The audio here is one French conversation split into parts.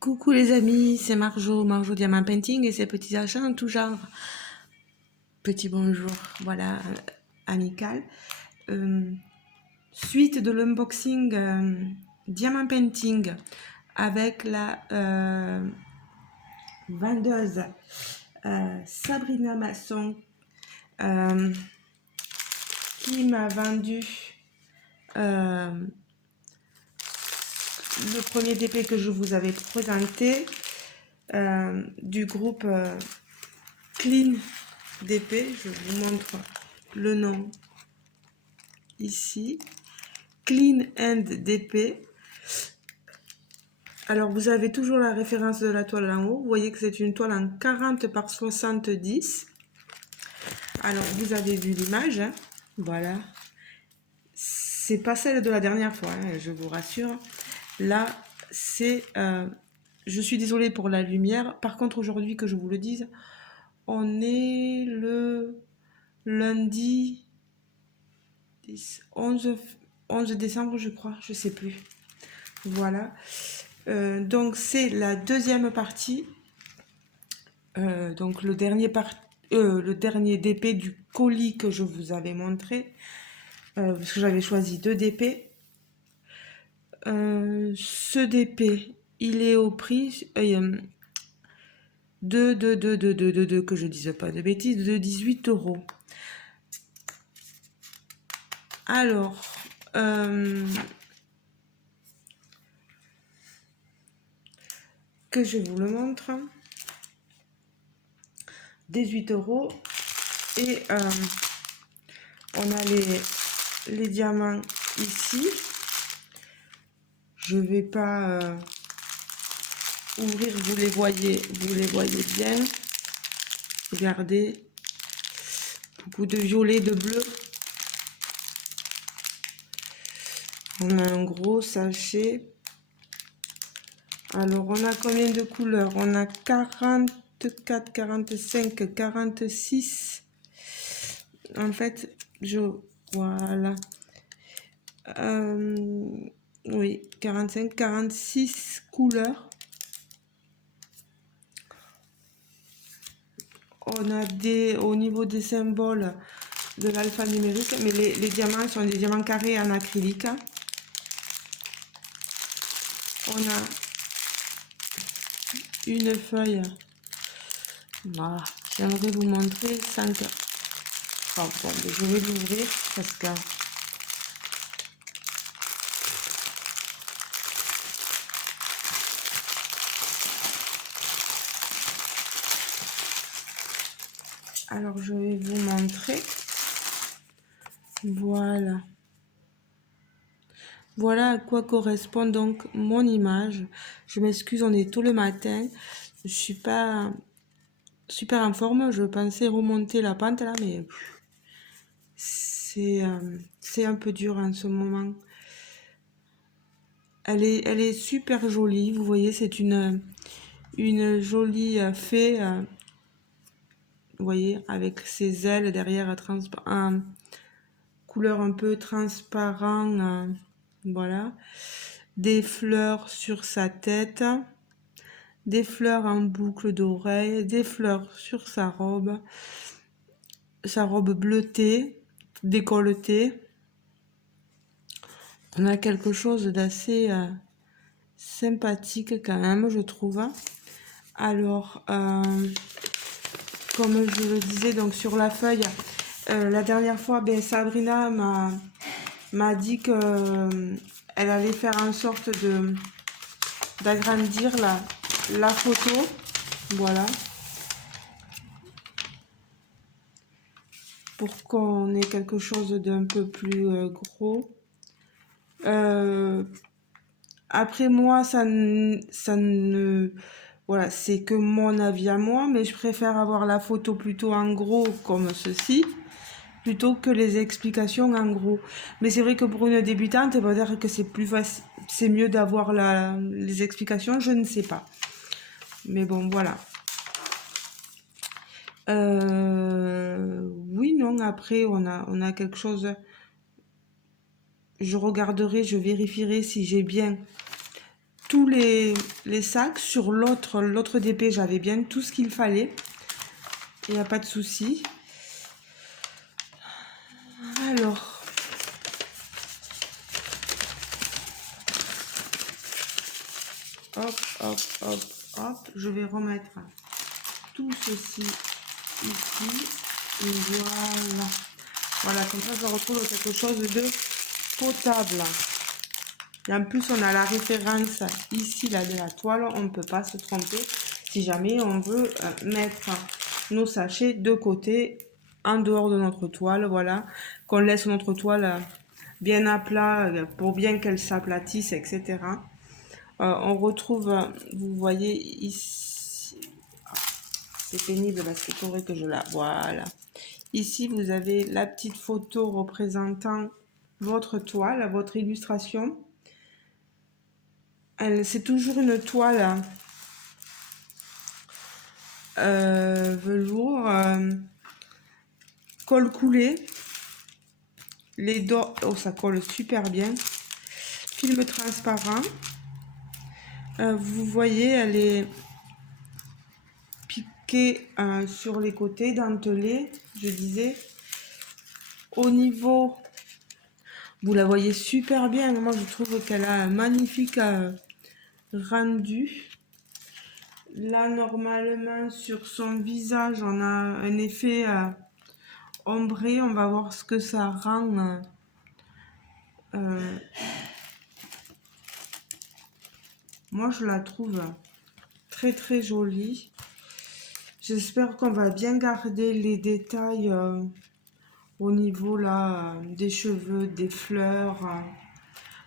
Coucou les amis, c'est Marjo Diamant Painting et ses petits achats en tout genre. Petit bonjour, voilà, amical. Euh, Suite de l'unboxing Diamant Painting avec la vendeuse Sabrina Masson euh, qui m'a vendu le premier DP que je vous avais présenté du groupe Clean DP. Je vous montre le nom ici. Clean and DP. Alors vous avez toujours la référence de la toile en haut. Vous voyez que c'est une toile en 40 par 70. Alors vous avez vu l'image, hein. Voilà. C'est pas celle de la dernière fois, hein, je vous rassure. Là, c'est... je suis désolée pour la lumière. Par contre, aujourd'hui, que je vous le dise, on est le lundi 11 décembre, je crois. Je sais plus. Voilà. Donc, c'est la deuxième partie. Donc, le dernier DP du colis que je vous avais montré. Parce que j'avais choisi 2 DP. Ce DP, il est au prix que je dise pas de bêtises, de 18 €. Alors, que je vous le montre. 18 € et on a les diamants ici. Je vais pas ouvrir, vous les voyez bien. Regardez, beaucoup de violet, de bleu. On a un gros sachet. Alors, on a combien de couleurs? On a 44, 45, 46. En fait, voilà. Oui, 45, 46 couleurs. On a au niveau des symboles de l'alphanumérique, mais les diamants sont des diamants carrés en acrylique. On a une feuille. Voilà, j'aimerais vous montrer 5. Oh, bon, je vais l'ouvrir parce que alors je vais vous montrer. Voilà. Voilà à quoi correspond donc mon image. Je m'excuse, on est tôt le matin. Je suis pas super en forme. Je pensais remonter la pente là, mais c'est un peu dur en ce moment. Elle est super jolie. Vous voyez, c'est une jolie fée. Vous voyez, avec ses ailes derrière en couleur un peu transparent. Voilà. Des fleurs sur sa tête. Des fleurs en boucle d'oreille. Des fleurs sur sa robe. Sa robe bleutée, décolletée. On a quelque chose d'assez sympathique quand même, je trouve. Alors, comme je le disais donc sur la feuille, la dernière fois, Sabrina m'a dit que elle allait faire en sorte d'agrandir la photo. Voilà. Pour qu'on ait quelque chose d'un peu plus gros. Après moi, voilà, c'est que mon avis à moi, mais je préfère avoir la photo plutôt en gros comme ceci, plutôt que les explications en gros. Mais c'est vrai que pour une débutante, on va dire que c'est plus facile, c'est mieux d'avoir les explications, je ne sais pas. Mais bon, voilà. Oui, non, après, on a quelque chose. Je regarderai, je vérifierai si j'ai bien tous les sacs. Sur l'autre DP, j'avais bien tout ce qu'il fallait. Il n'y a pas de souci. Alors, hop, hop, hop, hop. Je vais remettre tout ceci ici. Et voilà. Voilà, comme ça, je retrouve quelque chose de potable. Et en plus, on a la référence ici, là, de la toile. On ne peut pas se tromper si jamais on veut mettre nos sachets de côté, en dehors de notre toile. Voilà, qu'on laisse notre toile bien à plat pour bien qu'elle s'aplatisse, etc. On retrouve, vous voyez ici, c'est pénible parce qu'il faudrait que je la... Voilà. Ici, vous avez la petite photo représentant votre toile, votre illustration. C'est toujours une toile velours, colle coulé. Les dos, oh, ça colle super bien. Film transparent. Vous voyez, elle est piquée sur les côtés, dentelée, je disais. Au niveau, vous la voyez super bien. Moi, je trouve qu'elle a un magnifique rendu. Là, normalement, sur son visage, on a un effet ombré. On va voir ce que ça rend. Moi, je la trouve très très jolie. J'espère qu'on va bien garder les détails au niveau là des cheveux, des fleurs,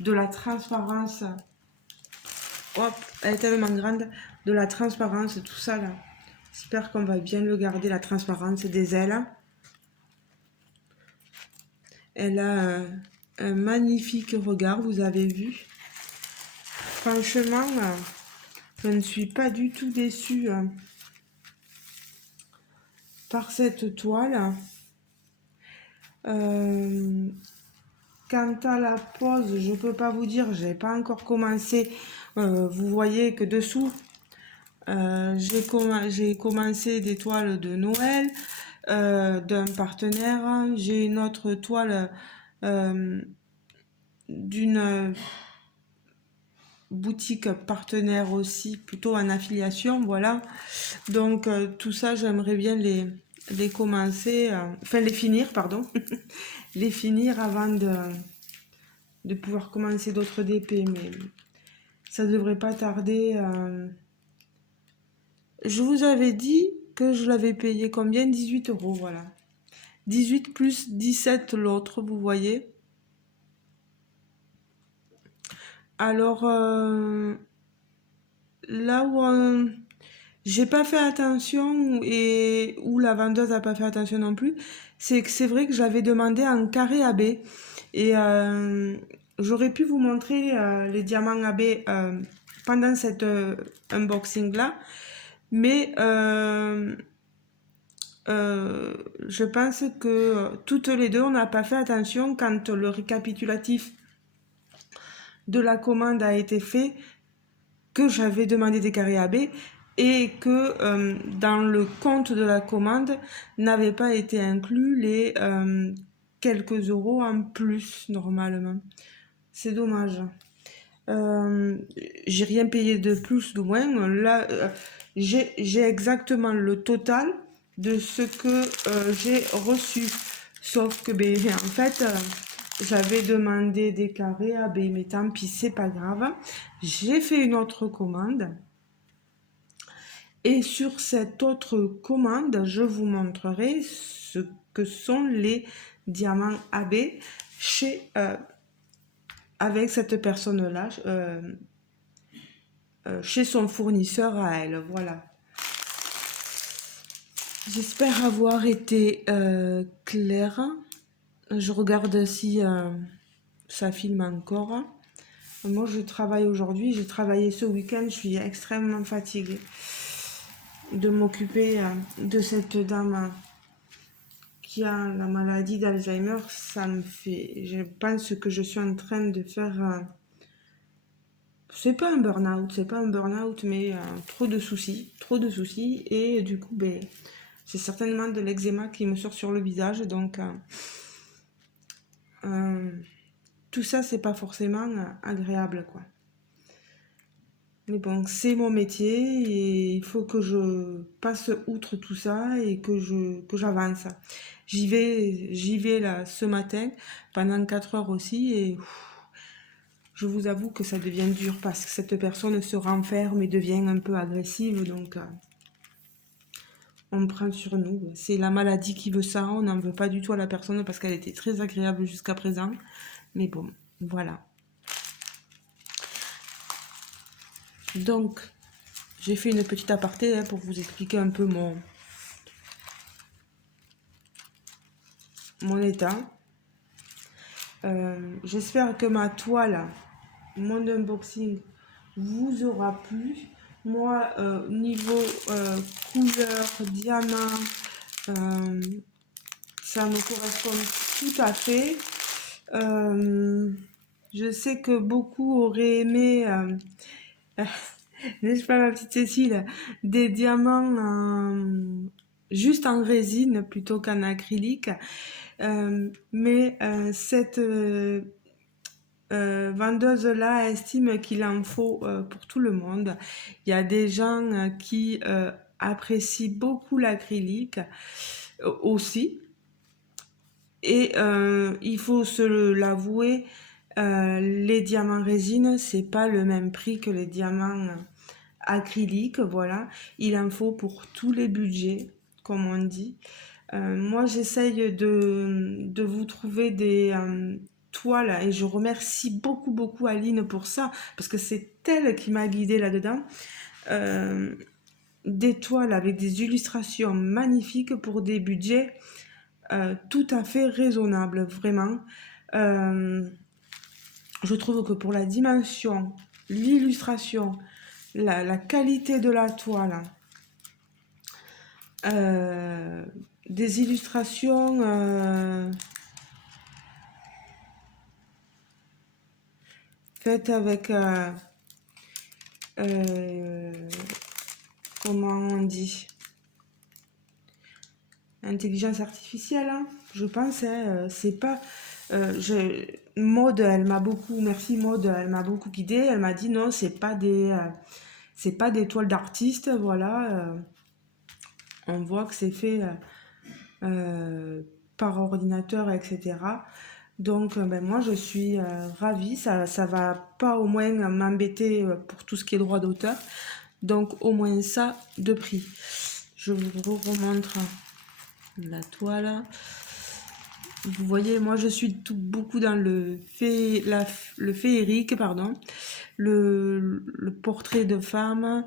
de la transparence. Hop, elle est tellement grande, de la transparence, tout ça là. J'espère qu'on va bien le garder, la transparence des ailes. Elle a un magnifique regard, vous avez vu. Franchement, je ne suis pas du tout déçue par cette toile. Quant à la pose, je peux pas vous dire, j'ai pas encore commencé. Vous voyez que dessous, j'ai commencé des toiles de Noël d'un partenaire. J'ai une autre toile d'une boutique partenaire aussi, plutôt en affiliation, voilà. Donc tout ça, j'aimerais bien les commencer, enfin les finir, pardon, les finir avant de pouvoir commencer d'autres DP, mais ça devrait pas tarder. Je vous avais dit que je l'avais payé combien? 18 euros, voilà. 18 plus 17 l'autre, vous voyez. Alors, là où j'ai pas fait attention et où la vendeuse a pas fait attention non plus, c'est que c'est vrai que j'avais demandé un carré AB et j'aurais pu vous montrer les diamants AB pendant cet unboxing là, mais je pense que toutes les deux on n'a pas fait attention quand le récapitulatif de la commande a été fait, que j'avais demandé des carrés AB et que dans le compte de la commande n'avaient pas été inclus les quelques euros en plus normalement. C'est dommage. J'ai rien payé de plus ou moins. Là, j'ai exactement le total de ce que j'ai reçu. Sauf que, ben, en fait, j'avais demandé des carrés AB, mais tant pis, c'est pas grave. J'ai fait une autre commande. Et sur cette autre commande, je vous montrerai ce que sont les diamants AB chez, avec cette personne-là, chez son fournisseur à elle. Voilà. J'espère avoir été claire. Je regarde si ça filme encore. Moi, je travaille aujourd'hui. J'ai travaillé ce week-end. Je suis extrêmement fatiguée de m'occuper de cette dame qui a la maladie d'Alzheimer. Ça me fait... Je pense que je suis en train de faire c'est pas un burn-out, c'est pas un burn-out, mais trop de soucis, et du coup, ben, c'est certainement de l'eczéma qui me sort sur le visage, donc euh, tout ça, c'est pas forcément agréable, quoi. Mais bon, c'est mon métier et il faut que je passe outre tout ça et que j'avance. J'y vais là ce matin pendant 4 heures aussi et je vous avoue que ça devient dur parce que cette personne se renferme et devient un peu agressive, donc on prend sur nous. C'est la maladie qui veut ça, on n'en veut pas du tout à la personne parce qu'elle était très agréable jusqu'à présent. Mais bon, voilà. Donc, j'ai fait une petite aparté pour vous expliquer un peu mon état. J'espère que ma toile, mon unboxing, vous aura plu. Moi, niveau couleur, diamant, euh, ça me correspond tout à fait. Je sais que beaucoup auraient aimé, n'est-ce pas ma petite Cécile, des diamants juste en résine plutôt qu'en acrylique. Mais cette vendeuse-là estime qu'il en faut pour tout le monde. Il y a des gens qui apprécient beaucoup l'acrylique aussi. Et il faut se l'avouer, les diamants résine, c'est pas le même prix que les diamants acryliques, voilà. Il en faut pour tous les budgets, comme on dit. Moi, j'essaye de vous trouver des toiles et je remercie beaucoup, beaucoup Aline pour ça, parce que c'est elle qui m'a guidée là-dedans. Euh, des toiles avec des illustrations magnifiques pour des budgets tout à fait raisonnables, vraiment. Euh, je trouve que pour la dimension, l'illustration, la qualité de la toile, euh, des illustrations faites avec, euh, comment on dit, intelligence artificielle, hein, je pense, hein, c'est pas... Maud, elle m'a beaucoup, merci Maud, elle m'a beaucoup guidée, elle m'a dit non, c'est pas des toiles d'artistes, voilà, on voit que c'est fait euh, par ordinateur, etc. Donc, ben, moi, je suis ravie. Ça va pas au moins m'embêter pour tout ce qui est droit d'auteur. Donc, au moins ça de prix. Je vous remontre la toile. Vous voyez, moi, je suis beaucoup dans le féerique, pardon. Le portrait de femme.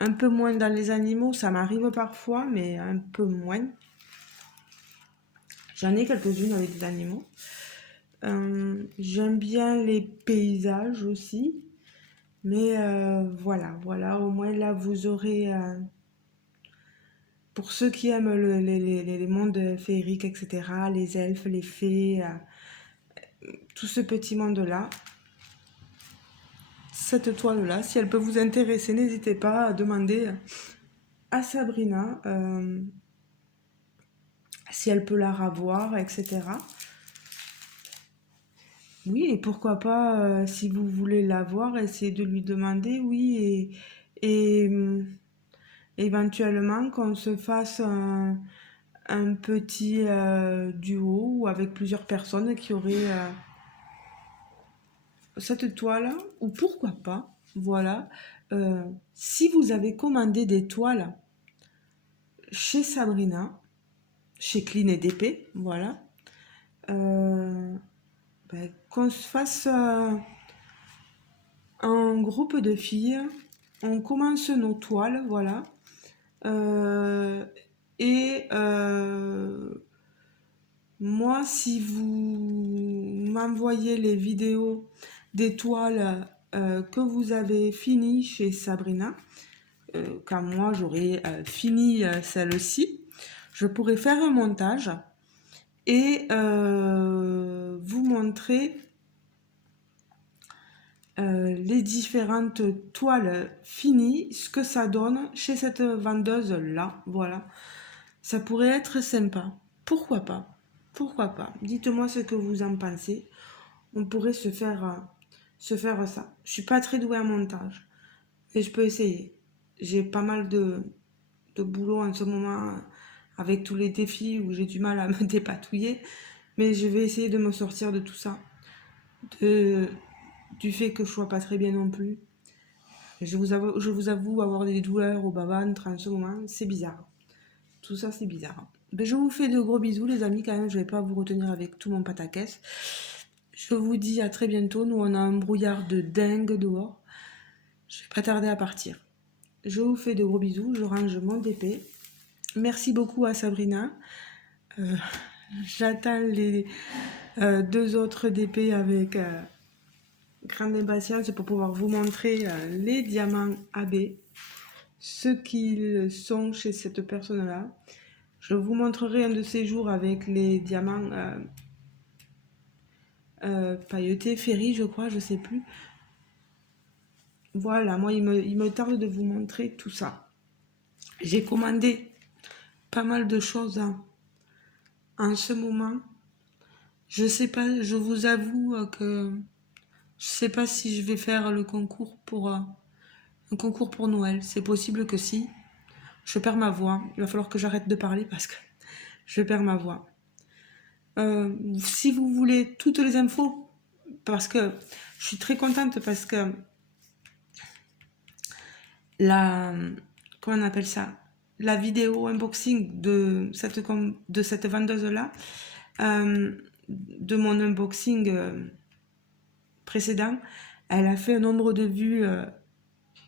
Un peu moins dans les animaux, ça m'arrive parfois, mais un peu moins. J'en ai quelques-unes avec des animaux. J'aime bien les paysages aussi. Mais voilà, au moins là, vous aurez, pour ceux qui aiment les mondes féeriques, etc., les elfes, les fées, tout ce petit monde-là, cette toile-là, si elle peut vous intéresser, n'hésitez pas à demander à Sabrina si elle peut la revoir, etc. Oui, et pourquoi pas, si vous voulez la voir, essayer de lui demander, oui, et éventuellement qu'on se fasse un petit duo ou avec plusieurs personnes qui auraient cette toile, ou pourquoi pas, voilà. Si vous avez commandé des toiles chez Sabrina, chez Clean et DP, voilà, euh, ben, qu'on se fasse un groupe de filles, on commence nos toiles, voilà. Euh, et moi, si vous m'envoyez les vidéos des toiles que vous avez finies chez Sabrina, quand moi j'aurai fini celle-ci, je pourrai faire un montage et vous montrer les différentes toiles finies, ce que ça donne chez cette vendeuse-là. Voilà. Ça pourrait être sympa. Pourquoi pas? Pourquoi pas? Dites-moi ce que vous en pensez. On pourrait se faire ça. Je suis pas très douée en montage, mais je peux essayer. J'ai pas mal de boulot en ce moment avec tous les défis où j'ai du mal à me dépatouiller, mais je vais essayer de me sortir de tout ça, de, du fait que je sois pas très bien non plus. Je vous avoue avoir des douleurs au bas-ventre en ce moment, c'est bizarre. Tout ça, c'est bizarre. Ben, je vous fais de gros bisous, les amis, quand même. Je vais pas vous retenir avec tout mon pataquès. Je vous dis à très bientôt. Nous, on a un brouillard de dingue dehors. Je vais pas tarder à partir. Je vous fais de gros bisous. Je range mon DP. Merci beaucoup à Sabrina. Euh, J'attends les deux autres DP avec grande impatience pour pouvoir vous montrer les diamants AB, ce qu'ils sont chez cette personne-là. Je vous montrerai un de ces jours avec les diamants pailletés, Ferry, je crois, je sais plus. Voilà, moi, il me tarde de vous montrer tout ça. J'ai commandé pas mal de choses en ce moment. Je sais pas, je vous avoue que je sais pas si je vais faire le concours pour un concours pour Noël. C'est possible que si. Je perds ma voix. Il va falloir que j'arrête de parler parce que je perds ma voix. Si vous voulez toutes les infos, parce que je suis très contente parce que la, comment on appelle ça, la vidéo unboxing de cette vendeuse-là, de mon unboxing précédent, elle a fait un nombre de vues,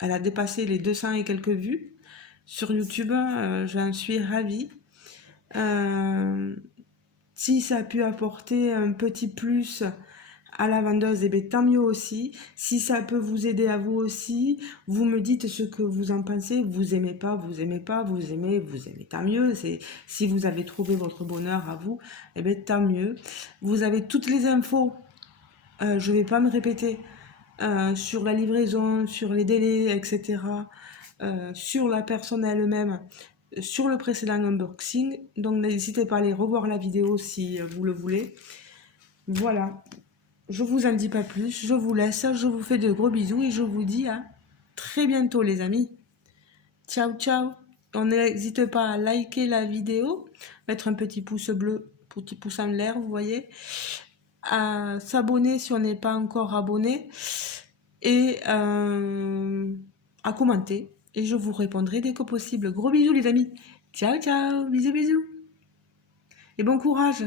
elle a dépassé les 200 et quelques vues sur YouTube, j'en suis ravie. Si ça a pu apporter un petit plus à la vendeuse, eh bien, tant mieux aussi. Si ça peut vous aider à vous aussi, vous me dites ce que vous en pensez. Vous aimez pas, vous aimez pas, vous aimez, tant mieux. Si vous avez trouvé votre bonheur à vous, eh bien, tant mieux. Vous avez toutes les infos. Je vais pas me répéter sur la livraison, sur les délais, etc. Sur la personne elle-même, sur le précédent unboxing. Donc n'hésitez pas à aller revoir la vidéo si vous le voulez. Voilà. Je vous en dis pas plus, je vous laisse, je vous fais de gros bisous et je vous dis à très bientôt les amis. Ciao ciao. On n'hésite pas à liker la vidéo, mettre un petit pouce bleu, petit pouce en l'air, vous voyez, à s'abonner si on n'est pas encore abonné et à commenter. Et je vous répondrai dès que possible. Gros bisous les amis. Ciao ciao, bisous bisous. Et bon courage.